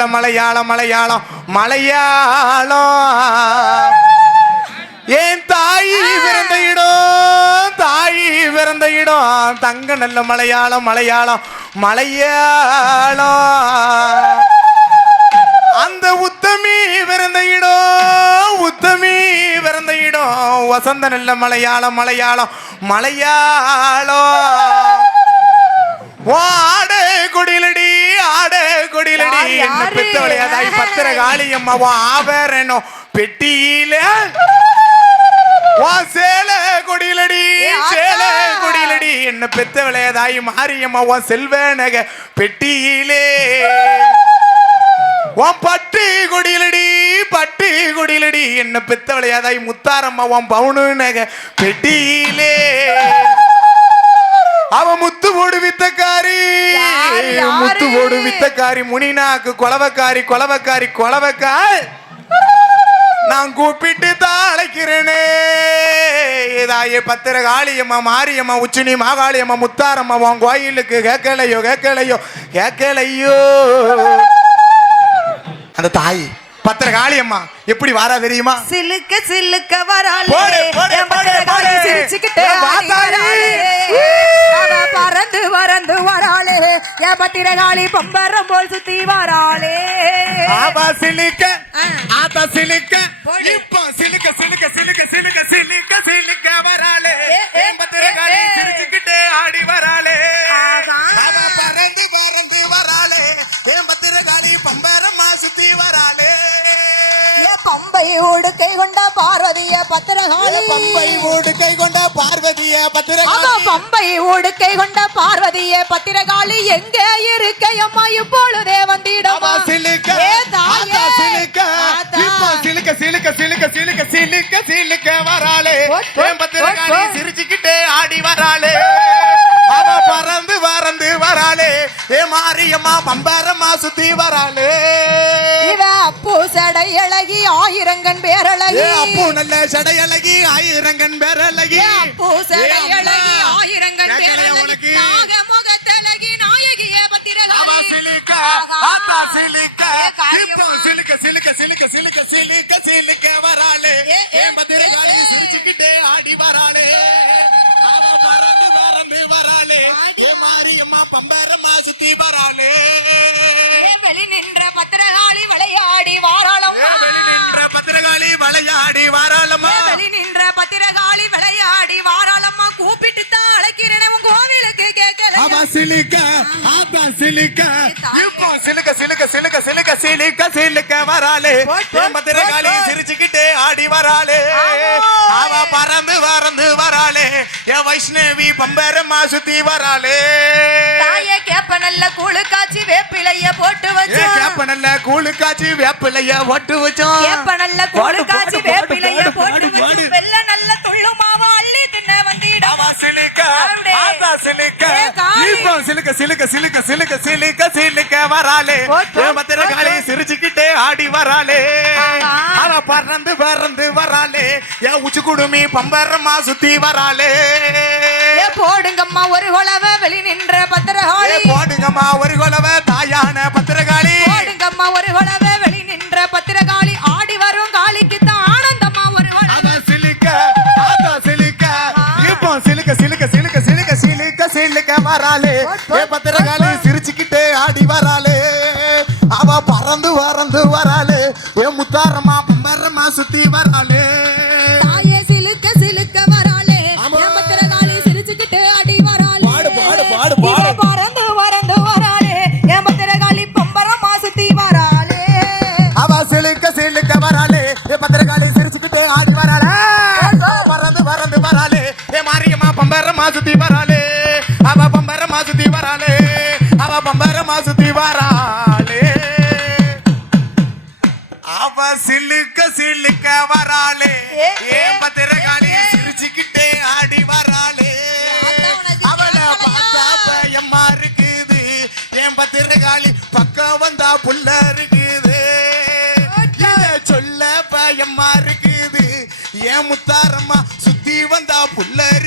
நல்ல மலையாளம் மலையாளம் மலையாளம். ஏன் தாய் பிறந்த இடம் தாய் பிறந்த இடம் தங்க நல்ல மலையாளம் மலையாளம் மலையாளம். அந்த உத்தமி பிறந்த இடம் உத்தமி பிறந்த இடம் வசந்த நல்ல மலையாளம் மலையாளம் மலையாளம். வா கொடியிலடி ஆடே கொடியிலடி யார், என்ன யாரு? பெத்த விளையாதாய் பத்திர காளியம்மா வா ஆபரணம். பெட்டியில வா சேல ஆத்தா. சேல கொடியிலடி என்ன பெத்த விளையாதாய் மாரியம்மா வா செல்வனக பெட்டியிலே. உன் பட்டு கொடியிலடி பட்டு கொடியிலடி என்ன பெத்த விளையாதாய் முத்தாரம்மா உன் பவுனு நகை பெட்டியிலே. அவ முத்து போடு வித்தக்காரி? முத்து போடு வித்தக்காரி முனினாக்கு கொலவக்காரி கொலவக்காரி கொலவக்காய். நான் கூப்பிட்டு தான் அழைக்கிறேனே ஏதாயே பத்திர காளியம்மா மாரியம்மா உச்சினி மாகாளியம்மா முத்தாரம்மா உன் கோயிலுக்கு கேட்கலையோ கேட்கலையோ கேட்கலையோ அந்த தாய் பத்திர காளியம்மா எப்படி வாரா தெரியுமா? சிலுக்க சிலுக்க வராளே. வராளே என் பத்திர காளி பம்பரம் போல் சுத்தி வராளே ஆபா சிலிக்க ஆ. ஆத்தா சிலிக்க. இப்போ சிலுக்க சிலுக்க சிலுக்க சிலுக்க சிலுக்க சிலுக்க வராளே ஏ, ஏ, பத்திர காளி. சிரிச்சுக்கிட்டே ஆடி வராளே ஆஹா. அவ பறந்து பறந்து வராளே என் பத்திர காளி பம்பரமா சுத்தி வராளே பம்பை உடுக்கை கொண்ட பார்வதிய பத்திர காளி பம்பை ஓடு கை கொண்ட பார்வதிய பத்திர அவ பம்பை கொண்ட பார்வதிய பத்திரகாளி எங்க இருக்க அம்மா? இப்பொழுதே வந்திடமா. சிலுக்க சிலுக்க. இப்போ சிலுக்க சிலுக்க சிலுக்க சிலுக்க சிலுக்க சிலுக்க வராளே. போட், மாரியம்மா பம்பரமா சுத்தி வராளே இவ அப்பு சடை அழகி ஆயிரங்கன் பேரழகி. அப்பு நல்ல சடையழகி ஆயிரங்கன் பேரழகி. அப்பு சடை. அழகி ஆயிரங்கன் பேரழகி. உனக்கு? நாகமுகத்தழகி நாயகியே பத்திரகாளி. சிலுக்க சிலுக்க சிலுக்க சிலுக்க சிலுக்க சிலுக்க. விளையாடி வராளம்மா. வெளி நின்ற பத்திரகாளி விளையாடி வாராளம்மா. கூப்பிட்டு தான் அழைக்கிறேனே உன் கோவிலுக்கு கேட்கல அவ சிலுக்க ஆத்தா சிலுக்க. இப்போ சிலுக்க சிலுக்க சிலுக்க சிலுக்க சிலுக்க சிலுக்க வராளே. பத்திரகாளி. சிரிச்சுக்கிட்டே ஆடி வராளே. அவ பறந்து பறந்து வராளே. என் வைஷ்ணவி பம்பரமா சுத்தி வராளே. தாயே கேப்ப நல்ல கூழு காய்ச்சி நல்ல கூழு காய்ச்சி வேப்பிலைய ஒட்டு வச்சோம். கேப்ப நல்ல கூழு காய்ச்சி பாடு, வேப்பிலைய பாடு, போட்டு பாடு, வச்சு. வெள்ள நல்ல துள்ளு மாவு அள்ளி தின்ன வந்திடம். சிலுக்க. சிலுக்க. ஏ காளி. இப்போ சிலுக்க சிலுக்க சிலுக்க சிலுக்க சிலுக்க சிலுக்க என் பத்திரகாளி போட். சிரிச்சுக்கிட்டே ஆடி ஆஹா. அவ பறந்து பறந்து வராளே. என் உச்சி குடுமி பம்பரமா சுத்தி வராளே. ஏ போடுங்கம்மா ஒரு குலவ வெளி நின்ற பத்திரகாளி. ஏ போடுங்கம்மா ஒரு குலவ தாயான சிலுக்க வராளே. ஏ பத்திரகாளி சிரிச்சுக்கிட்டே ஆடி வராளே. அவ பறந்து பறந்து வராளே. ஏ முத்தாரமா பம்பரமா சுத்தி வராளே. சுத்தி வராளே. சுத்தி வராளே. அவ பம்பரமா சுத்தி வராளே. அவ சிலுக்க சிலுக்க வராளே. ஏ, பத்திரகாளி. சிரிச்சுக்கிட்டே ஆடி வராளே. அவளை பார்த்தா? பயமா இருக்குது. என் பத்திரகாளி பக்கம் வந்தா புல்ல இருக்குது. இத சொல்ல பயமா இருக்குது. என் முத்தாரம்மா சுத்தி வந்தா புல்ல இருக்குது